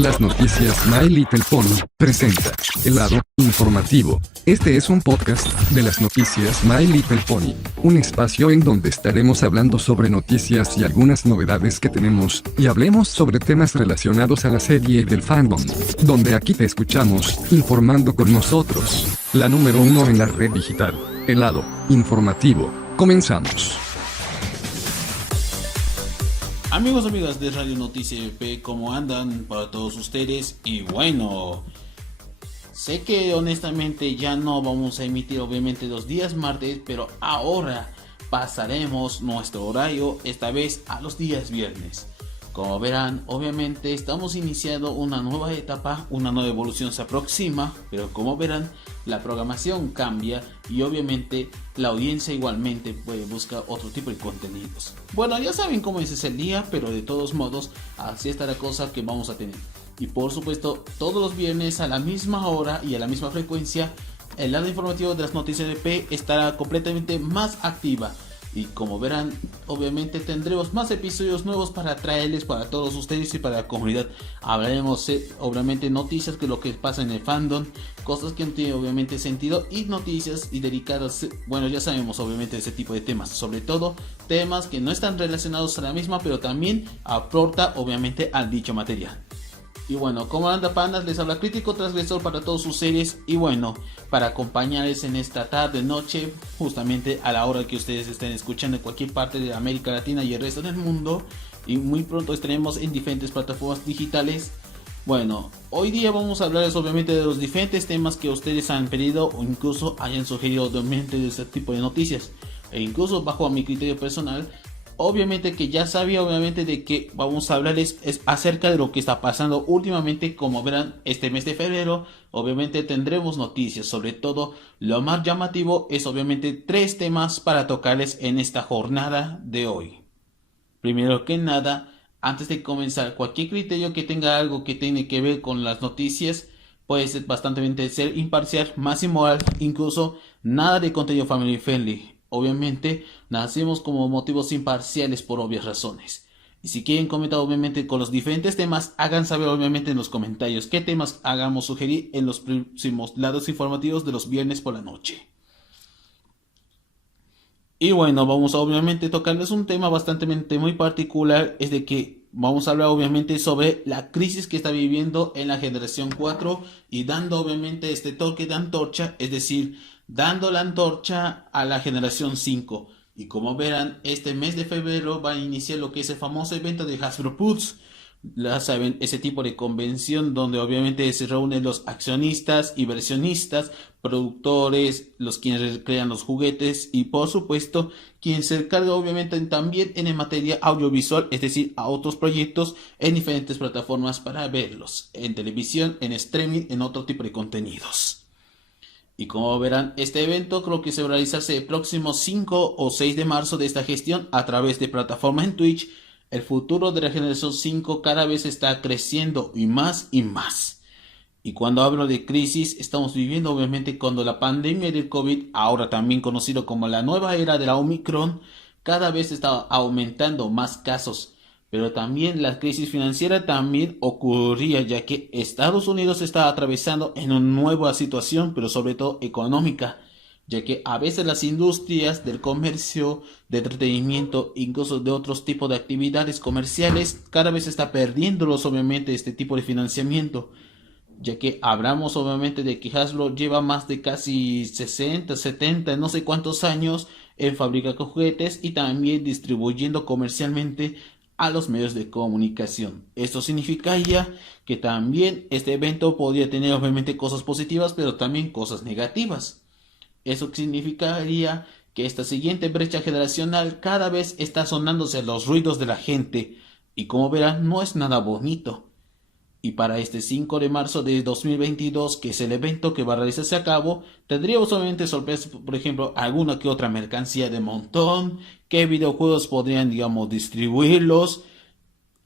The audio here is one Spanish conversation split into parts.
Las noticias My Little Pony presenta el lado informativo. Este es un podcast de las noticias My Little Pony, un espacio en donde estaremos hablando sobre noticias y algunas novedades que tenemos, y hablemos sobre temas relacionados a la serie del fandom, donde aquí te escuchamos, informando con nosotros. La número 1 en la red digital, el lado informativo. Comenzamos. Amigos, amigas de Radio Noticia EP, ¿cómo andan para todos ustedes? Y bueno, sé que honestamente ya no vamos a emitir obviamente los días martes, pero ahora pasaremos nuestro horario esta vez a los días viernes. Como verán, obviamente estamos iniciando una nueva etapa, una nueva evolución se aproxima, pero como verán, la programación cambia y obviamente la audiencia igualmente puede buscar otro tipo de contenidos. Bueno, ya saben cómo es ese día, pero de todos modos, así está la cosa que vamos a tener. Y por supuesto, todos los viernes a la misma hora y a la misma frecuencia, el lado informativo de las noticias de P estará completamente más activa. Y como verán, obviamente tendremos más episodios nuevos para traerles para todos ustedes y para la comunidad. Hablaremos obviamente noticias que lo que pasa en el fandom, cosas que no tienen obviamente sentido y noticias y dedicadas, bueno, ya sabemos obviamente ese tipo de temas, sobre todo temas que no están relacionados a la misma, pero también aporta obviamente al dicho material. Y bueno, como anda panas, les habla Crítico Transgresor para todos sus series. Y bueno, para acompañarles en esta tarde, noche, justamente a la hora que ustedes estén escuchando en cualquier parte de América Latina y el resto del mundo. Y muy pronto estaremos en diferentes plataformas digitales. Bueno, hoy día vamos a hablarles obviamente de los diferentes temas que ustedes han pedido o incluso hayan sugerido obviamente de este tipo de noticias. E incluso bajo a mi criterio personal, obviamente que ya sabía obviamente de que vamos a hablarles es acerca de lo que está pasando últimamente. Como verán, este mes de febrero obviamente tendremos noticias, sobre todo lo más llamativo es obviamente 3 temas para tocarles en esta jornada de hoy. Primero que nada, antes de comenzar, cualquier criterio que tenga algo que tiene que ver con las noticias puede ser bastante ser imparcial, más inmoral, incluso nada de contenido family friendly. Obviamente, nacemos como motivos imparciales por obvias razones. Y si quieren comentar obviamente con los diferentes temas, hagan saber obviamente en los comentarios qué temas hagamos sugerir en los próximos lados informativos de los viernes por la noche. Y bueno, vamos a obviamente tocarles un tema bastante muy particular, es de que vamos a hablar obviamente sobre la crisis que está viviendo en la generación 4 y dando obviamente este toque de antorcha, es decir, dando la antorcha a la generación 5. Y como verán, este mes de febrero va a iniciar lo que es el famoso evento de Hasbro Pulse. Ya saben, ese tipo de convención donde obviamente se reúnen los accionistas, inversionistas, productores, los quienes crean los juguetes y por supuesto quien se encarga obviamente también en materia audiovisual, es decir, a otros proyectos en diferentes plataformas para verlos, en televisión, en streaming, en otro tipo de contenidos. Y como verán, este evento creo que se va a realizarse el próximo 5 o 6 de marzo de esta gestión a través de plataformas en Twitch. El futuro de la generación 5 cada vez está creciendo y más y más. Y cuando hablo de crisis, estamos viviendo obviamente cuando la pandemia del COVID, ahora también conocido como la nueva era de la Omicron, cada vez está aumentando más casos. Pero también la crisis financiera también ocurría, ya que Estados Unidos está atravesando en una nueva situación, pero sobre todo económica, ya que a veces las industrias del comercio, de entretenimiento, incluso de otros tipos de actividades comerciales, cada vez está perdiéndolos obviamente este tipo de financiamiento, ya que hablamos obviamente de que Hasbro lleva más de casi 60, 70, no sé cuántos años en fabricar juguetes y también distribuyendo comercialmente a los medios de comunicación. Esto significaría que también este evento podría tener obviamente cosas positivas, pero también cosas negativas. Eso significaría que esta siguiente brecha generacional cada vez está sonándose los ruidos de la gente y como verán no es nada bonito. Y para este 5 de marzo de 2022, que es el evento que va a realizarse a cabo, tendríamos obviamente sorpresas, por ejemplo, alguna que otra mercancía de montón, qué videojuegos podrían, digamos, distribuirlos.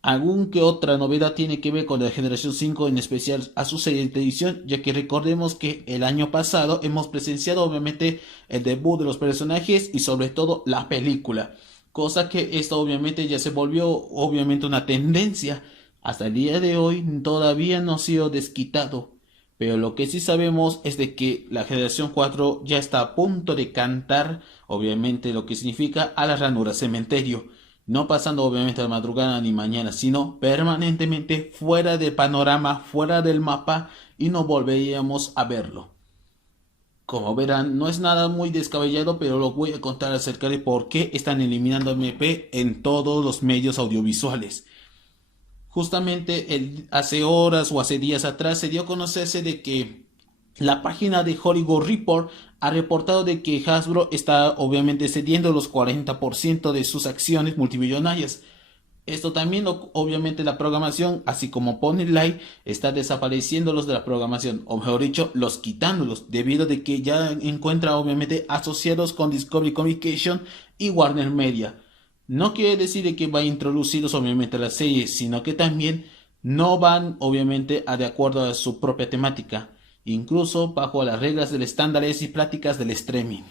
Algún que otra novedad tiene que ver con la generación 5, en especial a su serie de televisión, ya que recordemos que el año pasado hemos presenciado obviamente el debut de los personajes y sobre todo la película, cosa que esto obviamente ya se volvió obviamente una tendencia. Hasta el día de hoy todavía no ha sido desquitado. Pero lo que sí sabemos es de que la generación 4 ya está a punto de cantar, obviamente lo que significa a la ranura cementerio, no pasando obviamente a la madrugada ni mañana, sino permanentemente fuera del panorama, fuera del mapa y no volveríamos a verlo. Como verán, no es nada muy descabellado, pero lo voy a contar acerca de por qué están eliminando MP en todos los medios audiovisuales. Justamente hace horas o hace días atrás se dio a conocerse de que la página de Hollywood Report ha reportado de que Hasbro está obviamente cediendo los 40% de sus acciones multimillonarias. Esto también, obviamente, la programación, así como Pony Light, está desapareciéndolos de la programación, o mejor dicho, los quitándolos, debido de que ya encuentra obviamente asociados con Discovery Communication y Warner Media. No quiere decir de que va a introducirlos obviamente a las series, sino que también no van obviamente de acuerdo a su propia temática, incluso bajo las reglas de los estándares y prácticas del streaming.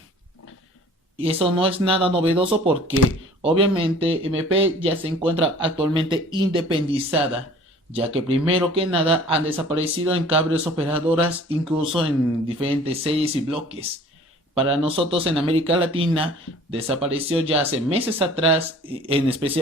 Y eso no es nada novedoso porque obviamente MP ya se encuentra actualmente independizada, ya que primero que nada han desaparecido en cables operadoras, incluso en diferentes series y bloques. Para nosotros en América Latina desapareció ya hace meses atrás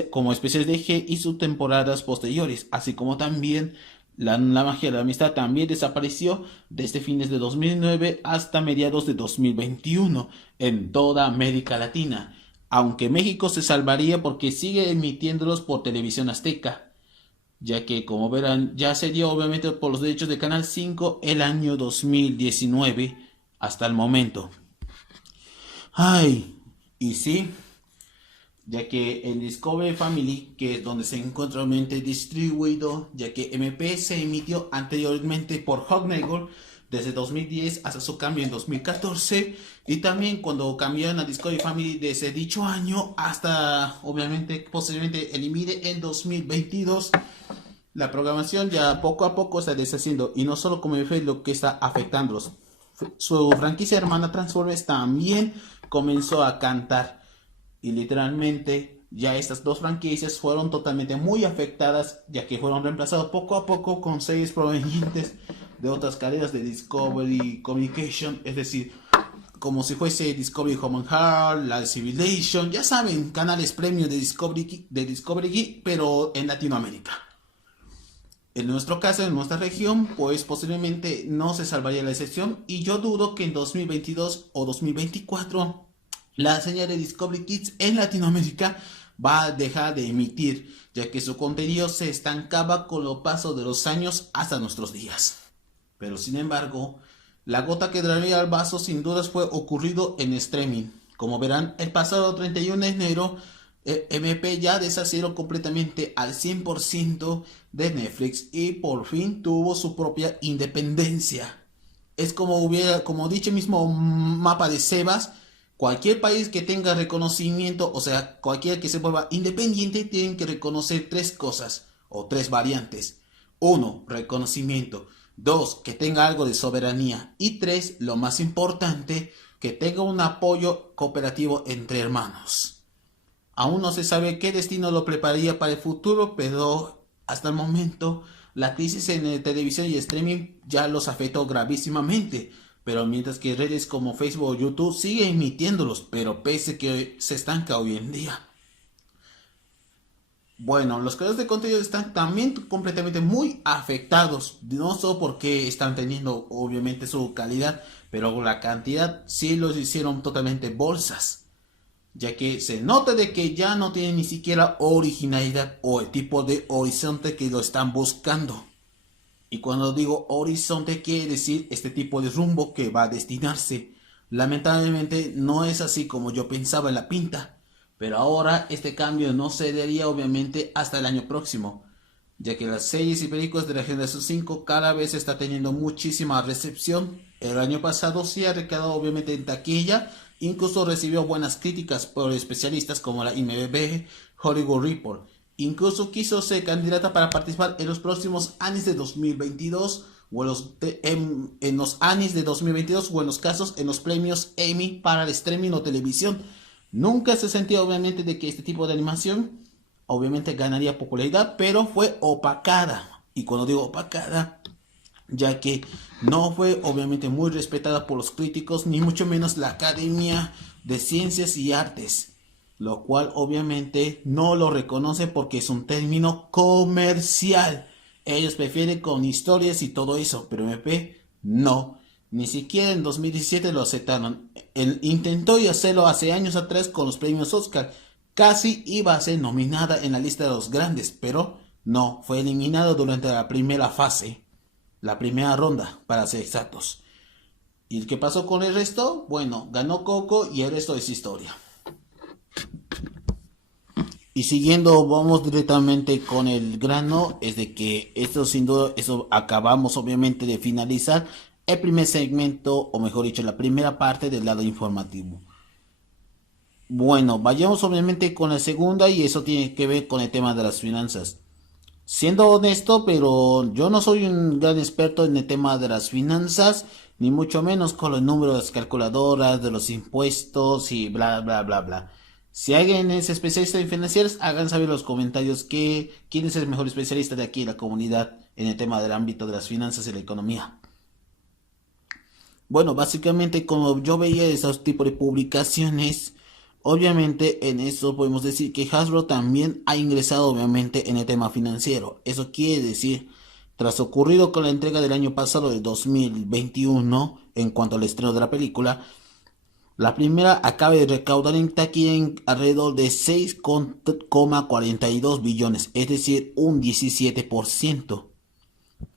como especies de G y sus temporadas posteriores, así como también la magia de la amistad también desapareció desde fines de 2009 hasta mediados de 2021 en toda América Latina, aunque México se salvaría porque sigue emitiéndolos por Televisión Azteca, ya que como verán ya se dio obviamente por los derechos de Canal 5 el año 2019 hasta el momento. Ay, y sí, ya que el Discovery Family, que es donde se encuentra obviamente distribuido, ya que MP se emitió anteriormente por Hog Network desde 2010 hasta su cambio en 2014, y también cuando cambiaron a Discovery Family desde dicho año hasta obviamente posiblemente elimine en 2022. La programación ya poco a poco está deshaciendo, y no solo como MP lo que está afectándolos. Su franquicia hermana Transformers también comenzó a cantar. Y literalmente ya estas dos franquicias fueron totalmente muy afectadas, ya que fueron reemplazadas poco a poco con series provenientes de otras cadenas de Discovery Communication, es decir, como si fuese Discovery Home and Heart, la Civilization, ya saben, canales premium de Discovery, pero en Latinoamérica. En nuestro caso, en nuestra región, pues posiblemente no se salvaría la excepción, y yo dudo que en 2022 o 2024 la señal de Discovery Kids en Latinoamérica va a dejar de emitir, ya que su contenido se estancaba con el paso de los años hasta nuestros días. Pero sin embargo, la gota que derramó el vaso sin dudas fue ocurrido en streaming. Como verán, el pasado 31 de enero, MP ya deshacieron completamente al 100% de Netflix y por fin tuvo su propia independencia. Es como dicho mismo mapa de Sebas. Cualquier país que tenga reconocimiento, o sea, cualquiera que se vuelva independiente, tienen que reconocer tres cosas o tres variantes. 1. Reconocimiento. 2. Que tenga algo de soberanía. Y 3. Lo más importante, que tenga un apoyo cooperativo entre hermanos. Aún no se sabe qué destino lo prepararía para el futuro, pero hasta el momento la crisis en televisión y streaming ya los afectó gravísimamente. Pero mientras que redes como Facebook o YouTube siguen emitiéndolos, pero pese que se estanca hoy en día. Bueno, los creadores de contenido están también completamente muy afectados, no solo porque están teniendo obviamente su calidad, pero la cantidad sí los hicieron totalmente bolsas, ya que se nota de que ya no tienen ni siquiera originalidad o el tipo de horizonte que lo están buscando. Y cuando digo horizonte quiere decir este tipo de rumbo que va a destinarse. Lamentablemente no es así como yo pensaba en la pinta, pero ahora este cambio no se daría obviamente hasta el año próximo, ya que las series y películas de la generación 5 cada vez está teniendo muchísima recepción. El año pasado sí ha recaudado obviamente en taquilla, incluso recibió buenas críticas por especialistas como la IMDb, Hollywood Report. Incluso quiso ser candidata para participar en los próximos años de 2022 o en los años de 2022 o en los casos en los premios Emmy para el streaming o televisión. Nunca se sentía obviamente de que este tipo de animación obviamente ganaría popularidad, pero fue opacada. Y cuando digo opacada, ya que no fue obviamente muy respetada por los críticos, ni mucho menos la Academia de Ciencias y Artes, lo cual obviamente no lo reconoce porque es un término comercial. Ellos prefieren con historias y todo eso, pero MP no. Ni siquiera en 2017 lo aceptaron. Él intentó hacerlo hace años atrás con los premios Oscar. Casi iba a ser nominada en la lista de los grandes, pero no, fue eliminado durante la primera fase. La primera ronda, para ser exactos. ¿Y qué pasó con el resto? Bueno, ganó Coco y el resto es historia. Y siguiendo, vamos directamente con el grano, es de que esto sin duda, eso acabamos obviamente de finalizar el primer segmento, o mejor dicho, la primera parte del lado informativo. Bueno, vayamos obviamente con la segunda y eso tiene que ver con el tema de las finanzas. Siendo honesto, pero yo no soy un gran experto en el tema de las finanzas, ni mucho menos con los números de las calculadoras, de los impuestos y bla, bla, bla, bla. Si alguien es especialista en financieras, hagan saber en los comentarios quién es el mejor especialista de aquí en la comunidad en el tema del ámbito de las finanzas y la economía. Bueno, básicamente como yo veía esos tipos de publicaciones, obviamente en eso podemos decir que Hasbro también ha ingresado obviamente en el tema financiero. Eso quiere decir, tras ocurrido con la entrega del año pasado de 2021, en cuanto al estreno de la película, la primera acaba de recaudar en taquilla en alrededor de 6,42 billones, es decir, un 17%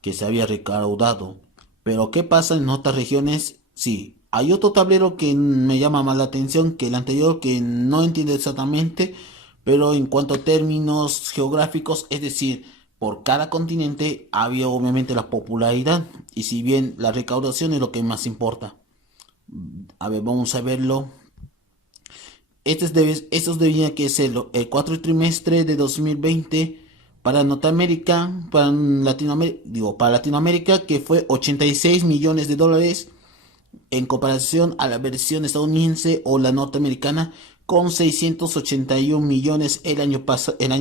que se había recaudado. Pero ¿qué pasa en otras regiones? Sí, hay otro tablero que me llama más la atención que el anterior, que no entiendo exactamente, pero en cuanto a términos geográficos, es decir, por cada continente había obviamente la popularidad, y si bien la recaudación es lo que más importa. A ver, vamos a verlo. Estos deberían que serlo. El cuarto trimestre de 2020 para Norteamérica, para Latinoamérica, que fue 86 millones de dólares en comparación a la versión estadounidense o la norteamericana con 681 millones el año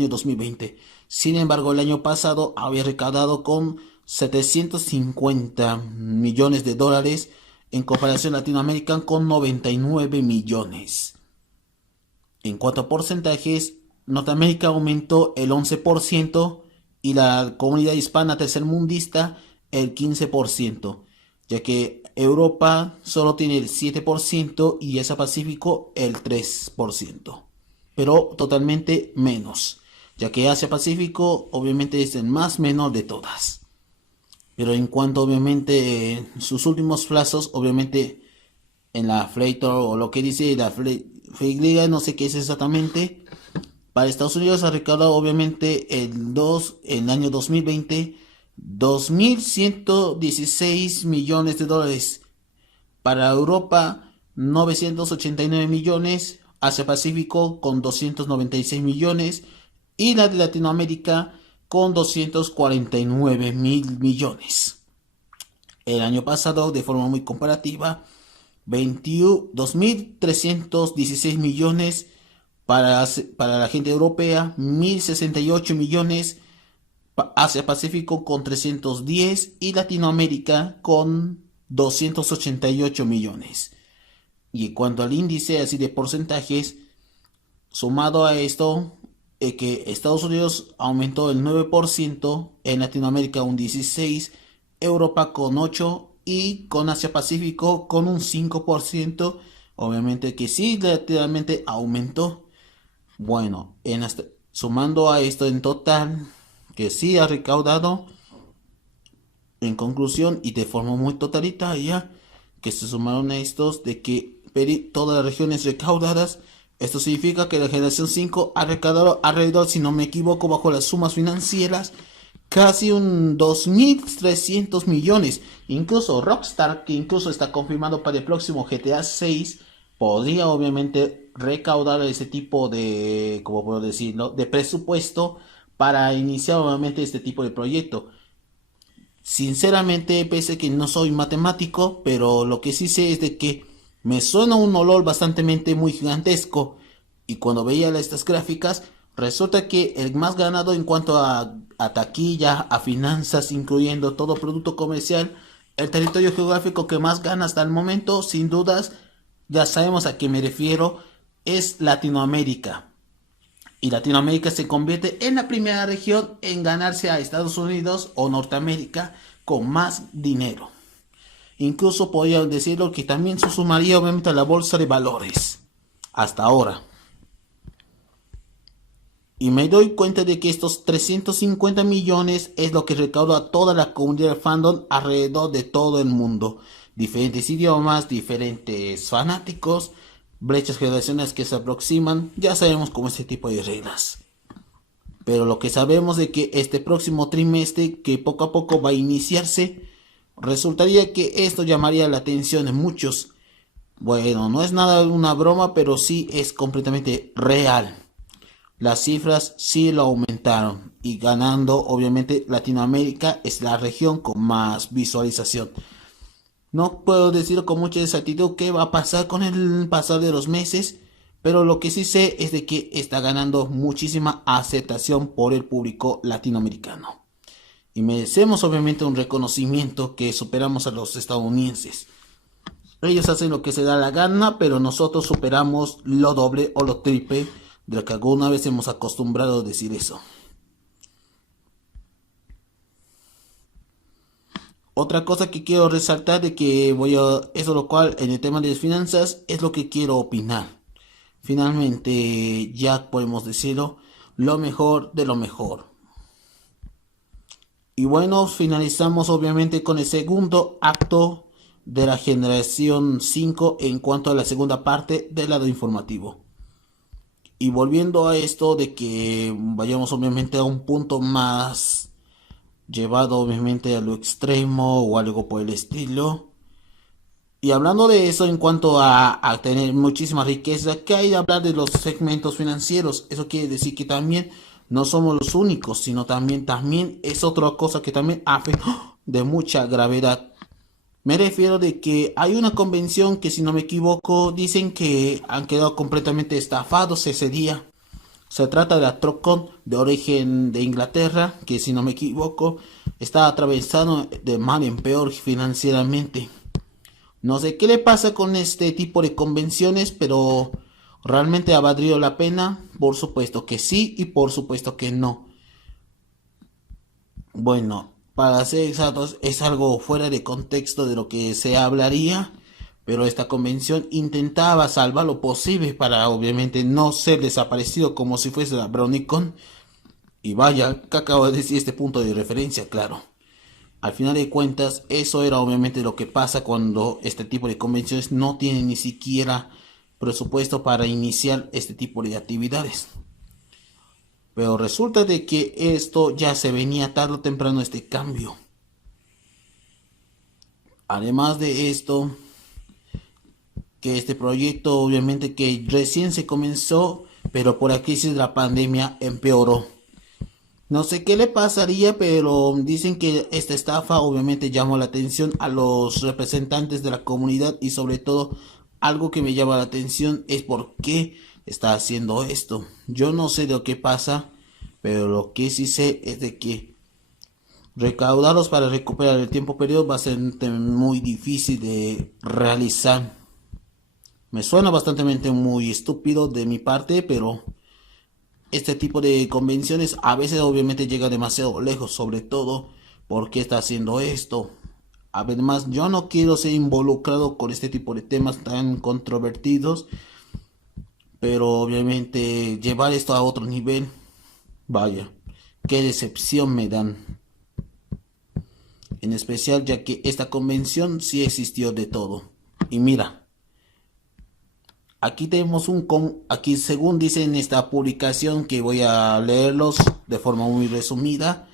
2020. Sin embargo, el año pasado había recaudado con 750 millones de dólares en comparación a Latinoamérica con 99 millones. En cuanto a porcentajes, Norteamérica aumentó el 11% y la comunidad hispana tercermundista el 15%, ya que Europa solo tiene el 7% y Asia Pacífico el 3%, pero totalmente menos, ya que Asia Pacífico obviamente es el más menor de todas. Pero en cuanto obviamente sus últimos plazos, obviamente en la Freightor o lo que dice la Liga, no sé qué es exactamente. Para Estados Unidos ha recaudado obviamente el año 2020 2.116 millones de dólares. Para Europa 989 millones, Asia Pacífico con 296 millones y la de Latinoamérica con 249 mil millones. El año pasado, de forma muy comparativa, 2.316 millones para la gente europea, 1.068 millones, Asia Pacífico con 310 y Latinoamérica con 288 millones. Y en cuanto al índice así de porcentajes, sumado a esto, que Estados Unidos aumentó el 9%, en Latinoamérica un 16%, Europa con 8% y con Asia Pacífico con un 5%, obviamente que sí, relativamente aumentó. Bueno, sumando a esto en total, que sí ha recaudado, en conclusión y de forma muy totalitaria, que se sumaron a estos de que todas las regiones recaudadas, esto significa que la generación 5 ha recaudado alrededor, si no me equivoco, bajo las sumas financieras, casi un 2.300 millones. Incluso Rockstar, que incluso está confirmado para el próximo GTA 6, podría obviamente recaudar ese tipo de, ¿cómo puedo decirlo?, de presupuesto para iniciar obviamente este tipo de proyecto. Sinceramente, pese a que no soy matemático, pero lo que sí sé es de que me suena un olor bastante muy gigantesco. Y cuando veía estas gráficas, Resulta que el más ganado en cuanto a taquilla, a finanzas, incluyendo todo producto comercial, el territorio geográfico que más gana hasta el momento, sin dudas, ya sabemos a qué me refiero, es Latinoamérica. Y Latinoamérica se convierte en la primera región en ganarse a Estados Unidos o Norteamérica con más dinero. Incluso podría decirlo que también se sumaría obviamente a la bolsa de valores. Hasta ahora. Y me doy cuenta de que estos 350 millones es lo que recauda toda la comunidad de fandom alrededor de todo el mundo. Diferentes idiomas, diferentes fanáticos, brechas generacionales que se aproximan. Ya sabemos cómo es este tipo de reglas. Pero lo que sabemos es que este próximo trimestre, que poco a poco va a iniciarse, resultaría que esto llamaría la atención de muchos. Bueno, no es nada de una broma, pero sí es completamente real. Las cifras sí lo aumentaron y ganando, obviamente, Latinoamérica es la región con más visualización. No puedo decir con mucha exactitud qué va a pasar con el pasar de los meses, pero lo que sí sé es de que está ganando muchísima aceptación por el público latinoamericano. Y merecemos obviamente un reconocimiento que superamos a los estadounidenses. Ellos hacen lo que se da la gana, pero nosotros superamos lo doble o lo triple de lo que alguna vez hemos acostumbrado a decir eso. Otra cosa que quiero resaltar de que eso lo cual en el tema de las finanzas es lo que quiero opinar. Finalmente ya podemos decirlo, lo mejor de lo mejor. Y bueno, finalizamos obviamente con el segundo acto de la generación 5 en cuanto a la segunda parte del lado informativo. Y volviendo a esto de que vayamos obviamente a un punto más llevado obviamente a lo extremo o algo por el estilo. Y hablando de eso en cuanto a tener muchísima riqueza, que hay de hablar de los segmentos financieros. Eso quiere decir que también no somos los únicos, sino también es otra cosa que también afecta de mucha gravedad. Me refiero de que hay una convención que, si no me equivoco, dicen que han quedado completamente estafados ese día. Se trata de la Trocon de origen de Inglaterra, que, si no me equivoco, está atravesando de mal en peor financieramente. No sé qué le pasa con este tipo de convenciones, pero ¿realmente ha valido la pena? Por supuesto que sí y por supuesto que no. Bueno, para ser exactos, es algo fuera de contexto de lo que se hablaría, pero esta convención intentaba salvar lo posible para obviamente no ser desaparecido como si fuese la BronyCon. Y vaya, que acabo de decir este punto de referencia, claro. Al final de cuentas, eso era obviamente lo que pasa cuando este tipo de convenciones no tienen ni siquiera presupuesto para iniciar este tipo de actividades. Pero resulta de que esto ya se venía tarde o temprano, este cambio. Además de esto, que este proyecto obviamente que recién se comenzó, pero por la crisis de la pandemia empeoró. No sé qué le pasaría, pero dicen que esta estafa obviamente llamó la atención a los representantes de la comunidad y sobre todo algo que me llama la atención es por qué está haciendo esto. Yo no sé de lo que pasa, pero lo que sí sé es de que recaudarlos para recuperar el tiempo perdido va a ser muy difícil de realizar. Me suena bastante muy estúpido de mi parte, pero este tipo de convenciones a veces obviamente llega demasiado lejos, sobre todo porque está haciendo esto. Además, yo no quiero ser involucrado con este tipo de temas tan controvertidos, pero obviamente llevar esto a otro nivel, vaya, qué decepción me dan. En especial ya que esta convención sí existió de todo. Y mira, aquí tenemos aquí según dice en esta publicación que voy a leerlos de forma muy resumida.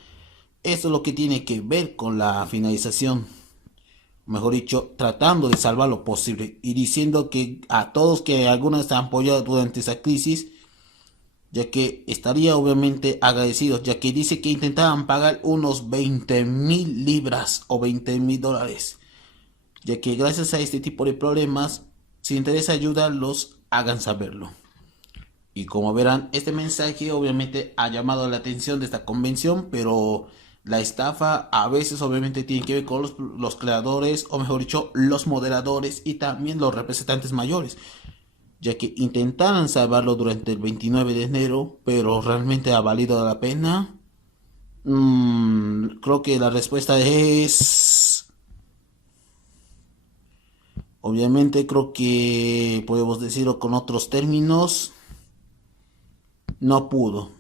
Esto es lo que tiene que ver con la finalización. Mejor dicho, tratando de salvar lo posible y diciendo que a todos que algunos están apoyados durante esa crisis, ya que estaría obviamente agradecidos, ya que dice que intentaban pagar unos 20,000 libras o 20,000 dólares, ya que gracias a este tipo de problemas, si interesa ayudarlos, hagan saberlo. Y como verán, este mensaje obviamente ha llamado la atención de esta convención, pero la estafa a veces obviamente tiene que ver con los creadores, o mejor dicho, los moderadores y también los representantes mayores, ya que intentaron salvarlo durante el 29 de enero, pero realmente ha valido la pena. Creo que la respuesta es... Obviamente creo que podemos decirlo con otros términos. No pudo.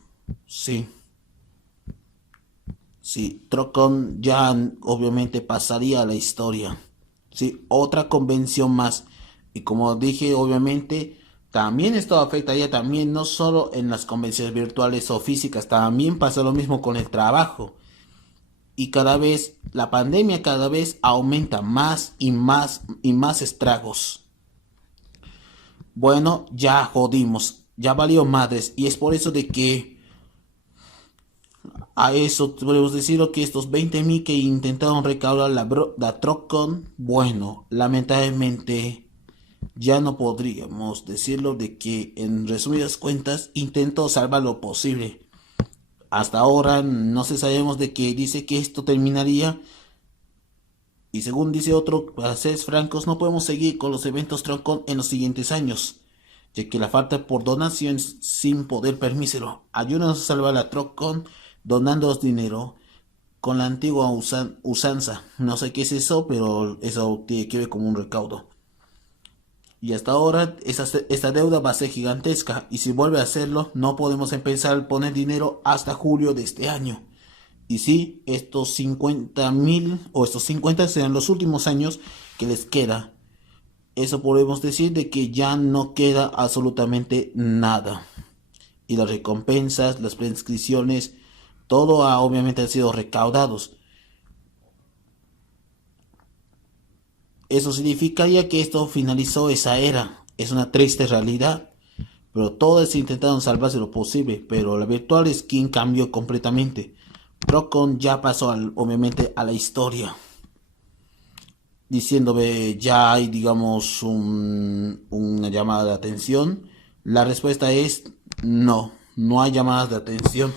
Sí. Sí. Trocon ya obviamente pasaría a la historia. Sí. Otra convención más. Y como dije, obviamente, también esto afectaría también no solo en las convenciones virtuales o físicas. También pasa lo mismo con el trabajo. Y cada vez, la pandemia cada vez aumenta más y más y más estragos. Bueno, ya jodimos, ya valió madres. Y es por eso de que a eso podemos decirlo que estos 20.000 que intentaron recaudar la Trocon, bueno, lamentablemente ya no podríamos decirlo de que en resumidas cuentas intentó salvar lo posible. Hasta ahora no se sabemos de que dice que esto terminaría. Y según dice otro, para ser francos, no podemos seguir con los eventos Troncon en los siguientes años, ya que la falta por donaciones sin poder permitirlo. Ayúdanos a salvar la Troncon donándonos dinero con la antigua usanza. No sé qué es eso, pero eso tiene que ver como un recaudo. Y hasta ahora esta deuda va a ser gigantesca, y si vuelve a hacerlo, no podemos empezar a poner dinero hasta julio de este año. Y sí, estos 50.000 o estos 50 serán los últimos años que les queda. Eso podemos decir de que ya no queda absolutamente nada. Y las recompensas, las prescripciones, todo obviamente ha sido recaudados. Eso significaría que esto finalizó esa era. Es una triste realidad. Pero todos intentaron salvarse lo posible. Pero la virtual skin cambió completamente. Trocon ya pasó obviamente a la historia, diciéndome ya hay digamos una llamada de atención. La respuesta es no, no hay llamadas de atención.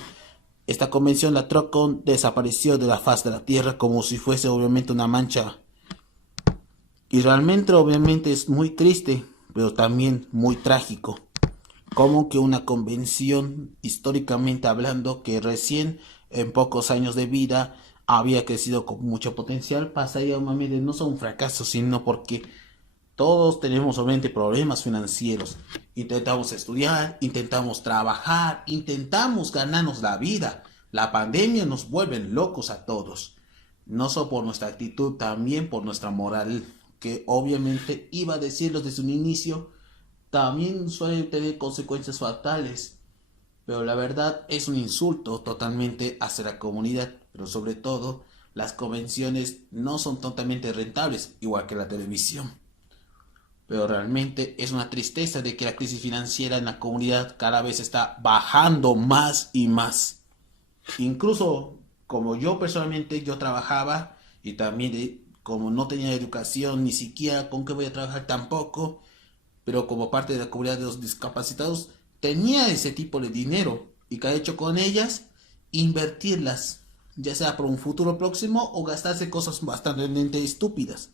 Esta convención, la Trocon, desapareció de la faz de la tierra como si fuese obviamente una mancha. Y realmente obviamente es muy triste, pero también muy trágico. Como que una convención, históricamente hablando, que recién en pocos años de vida había crecido con mucho potencial, pasaría obviamente no solo un fracaso, sino porque todos tenemos obviamente problemas financieros. Intentamos estudiar, intentamos trabajar, intentamos ganarnos la vida. La pandemia nos vuelve locos a todos. No solo por nuestra actitud, también por nuestra moral, que obviamente iba a decirlo desde un inicio, también suele tener consecuencias fatales. Pero la verdad es un insulto totalmente hacia la comunidad. Pero sobre todo, las convenciones no son totalmente rentables, igual que la televisión. Pero realmente es una tristeza de que la crisis financiera en la comunidad cada vez está bajando más y más. Incluso como yo personalmente, yo trabajaba y también como no tenía educación, ni siquiera con qué voy a trabajar tampoco, pero como parte de la comunidad de los discapacitados, tenía ese tipo de dinero. ¿Y qué ha hecho con ellas? Invertirlas, ya sea por un futuro próximo o gastarse cosas bastante estúpidas.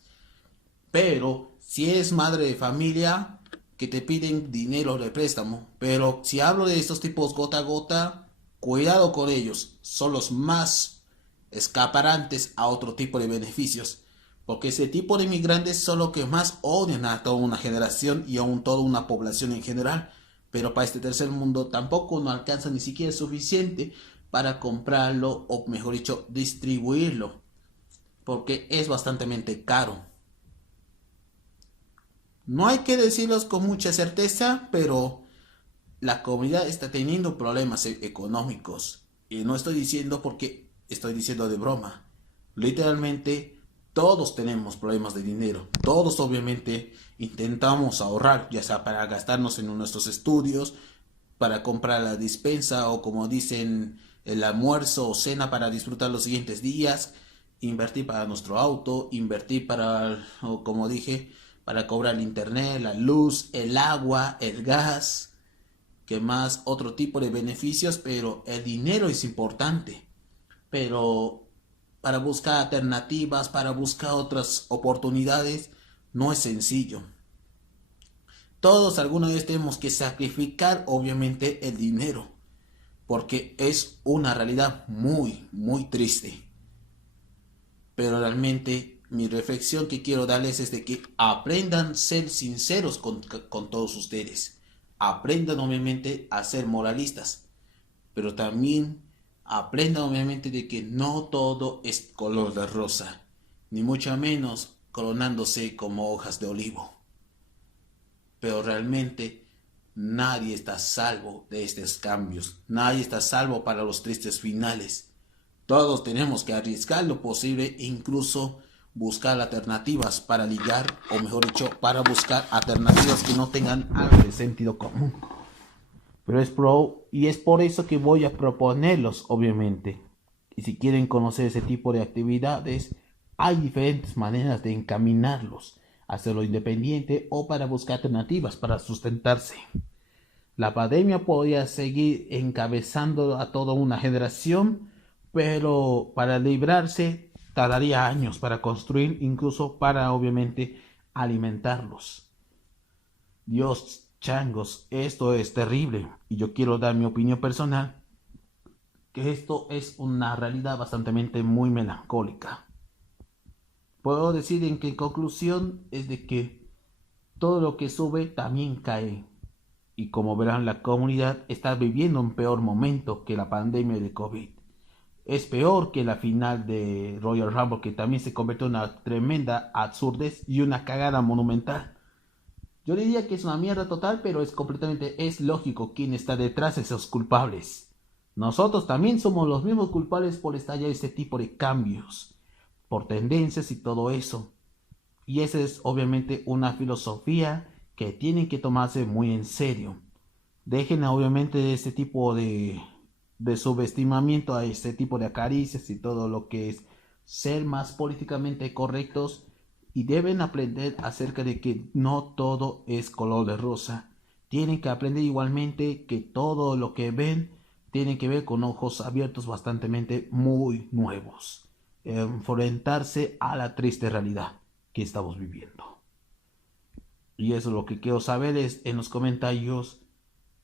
Pero si eres madre de familia, que te piden dinero de préstamo. Pero si hablo de estos tipos gota a gota, cuidado con ellos. Son los más escaparantes a otro tipo de beneficios. Porque ese tipo de inmigrantes son los que más odian a toda una generación y a toda una población en general. Pero para este tercer mundo tampoco no alcanza ni siquiera suficiente para comprarlo, o mejor dicho, distribuirlo. Porque es bastante caro. No hay que decirlos con mucha certeza, pero la comunidad está teniendo problemas económicos. Y no estoy diciendo porque estoy diciendo de broma. Literalmente todos tenemos problemas de dinero. Todos obviamente intentamos ahorrar, ya sea para gastarnos en nuestros estudios, para comprar la despensa o como dicen el almuerzo o cena para disfrutar los siguientes días, invertir para nuestro auto, invertir para, o como dije, para cobrar el internet, la luz, el agua, el gas. que más otro tipo de beneficios, pero el dinero es importante. Pero para buscar alternativas, para buscar otras oportunidades, no es sencillo. Todos alguna vez tenemos que sacrificar, obviamente, el dinero, porque es una realidad muy, muy triste. Pero realmente mi reflexión que quiero darles es de que aprendan a ser sinceros con todos ustedes. Aprendan obviamente a ser moralistas, pero también aprendan obviamente de que no todo es color de rosa, ni mucho menos coronándose como hojas de olivo. Pero realmente nadie está a salvo de estos cambios, nadie está a salvo para los tristes finales. Todos tenemos que arriesgar lo posible, incluso buscar alternativas para ligar, o mejor dicho, para buscar alternativas que no tengan algo de sentido común. Pero es por eso que voy a proponerlos, obviamente. Y si quieren conocer ese tipo de actividades, hay diferentes maneras de encaminarlos, hacerlo independiente o para buscar alternativas para sustentarse. La pandemia podría seguir encabezando a toda una generación, pero para librarse tardaría años para construir, incluso para obviamente alimentarlos. Dios, changos, esto es terrible y yo quiero dar mi opinión personal, que esto es una realidad bastante muy melancólica. Puedo decir en que en conclusión es de que todo lo que sube también cae. Y como verán, la comunidad está viviendo un peor momento que la pandemia de COVID. Es peor que la final de Royal Rumble, que también se convirtió en una tremenda absurdez y una cagada monumental. Yo diría que es una mierda total, pero es lógico quién está detrás de esos culpables. Nosotros también somos los mismos culpables por estallar este tipo de cambios, por tendencias y todo eso. Y esa es obviamente una filosofía que tienen que tomarse muy en serio. Dejen obviamente este tipo de subestimamiento a este tipo de acaricias y todo lo que es ser más políticamente correctos, y deben aprender acerca de que no todo es color de rosa. Tienen que aprender igualmente que todo lo que ven tiene que ver con ojos abiertos bastante muy nuevos. Enfrentarse a la triste realidad que estamos viviendo. Y eso es lo que quiero saber es en los comentarios.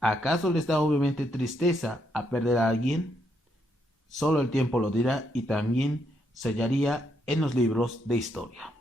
¿Acaso les da obviamente tristeza a perder a alguien? Solo el tiempo lo dirá y también sellaría en los libros de historia.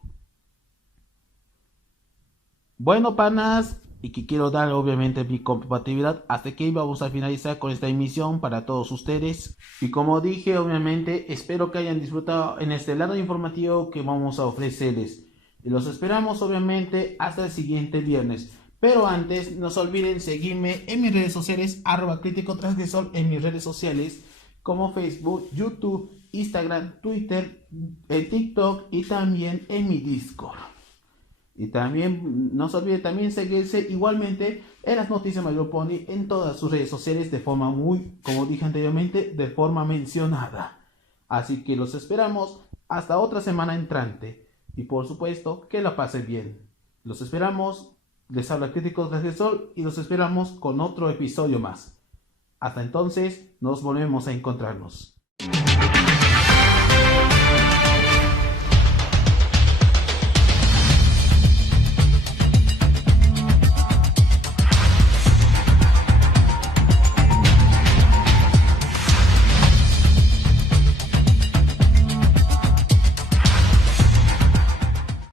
Bueno, panas, y que quiero dar obviamente mi compatibilidad. Hasta aquí vamos a finalizar con esta emisión para todos ustedes. Y como dije, obviamente espero que hayan disfrutado en este lado informativo que vamos a ofrecerles. Y los esperamos obviamente hasta el siguiente viernes. Pero antes, no se olviden seguirme en mis redes sociales, @crítico_transgresor, en mis redes sociales como Facebook, YouTube, Instagram, Twitter, TikTok y también en mi Discord. Y también no se olviden también seguirse igualmente en las noticias My Little Pony en todas sus redes sociales de forma muy, como dije anteriormente, de forma mencionada. Así que los esperamos hasta otra semana entrante. Y por supuesto, que la pasen bien. Los esperamos. Les habla Crítico Transgresor y los esperamos con otro episodio más. Hasta entonces, nos volvemos a encontrarnos.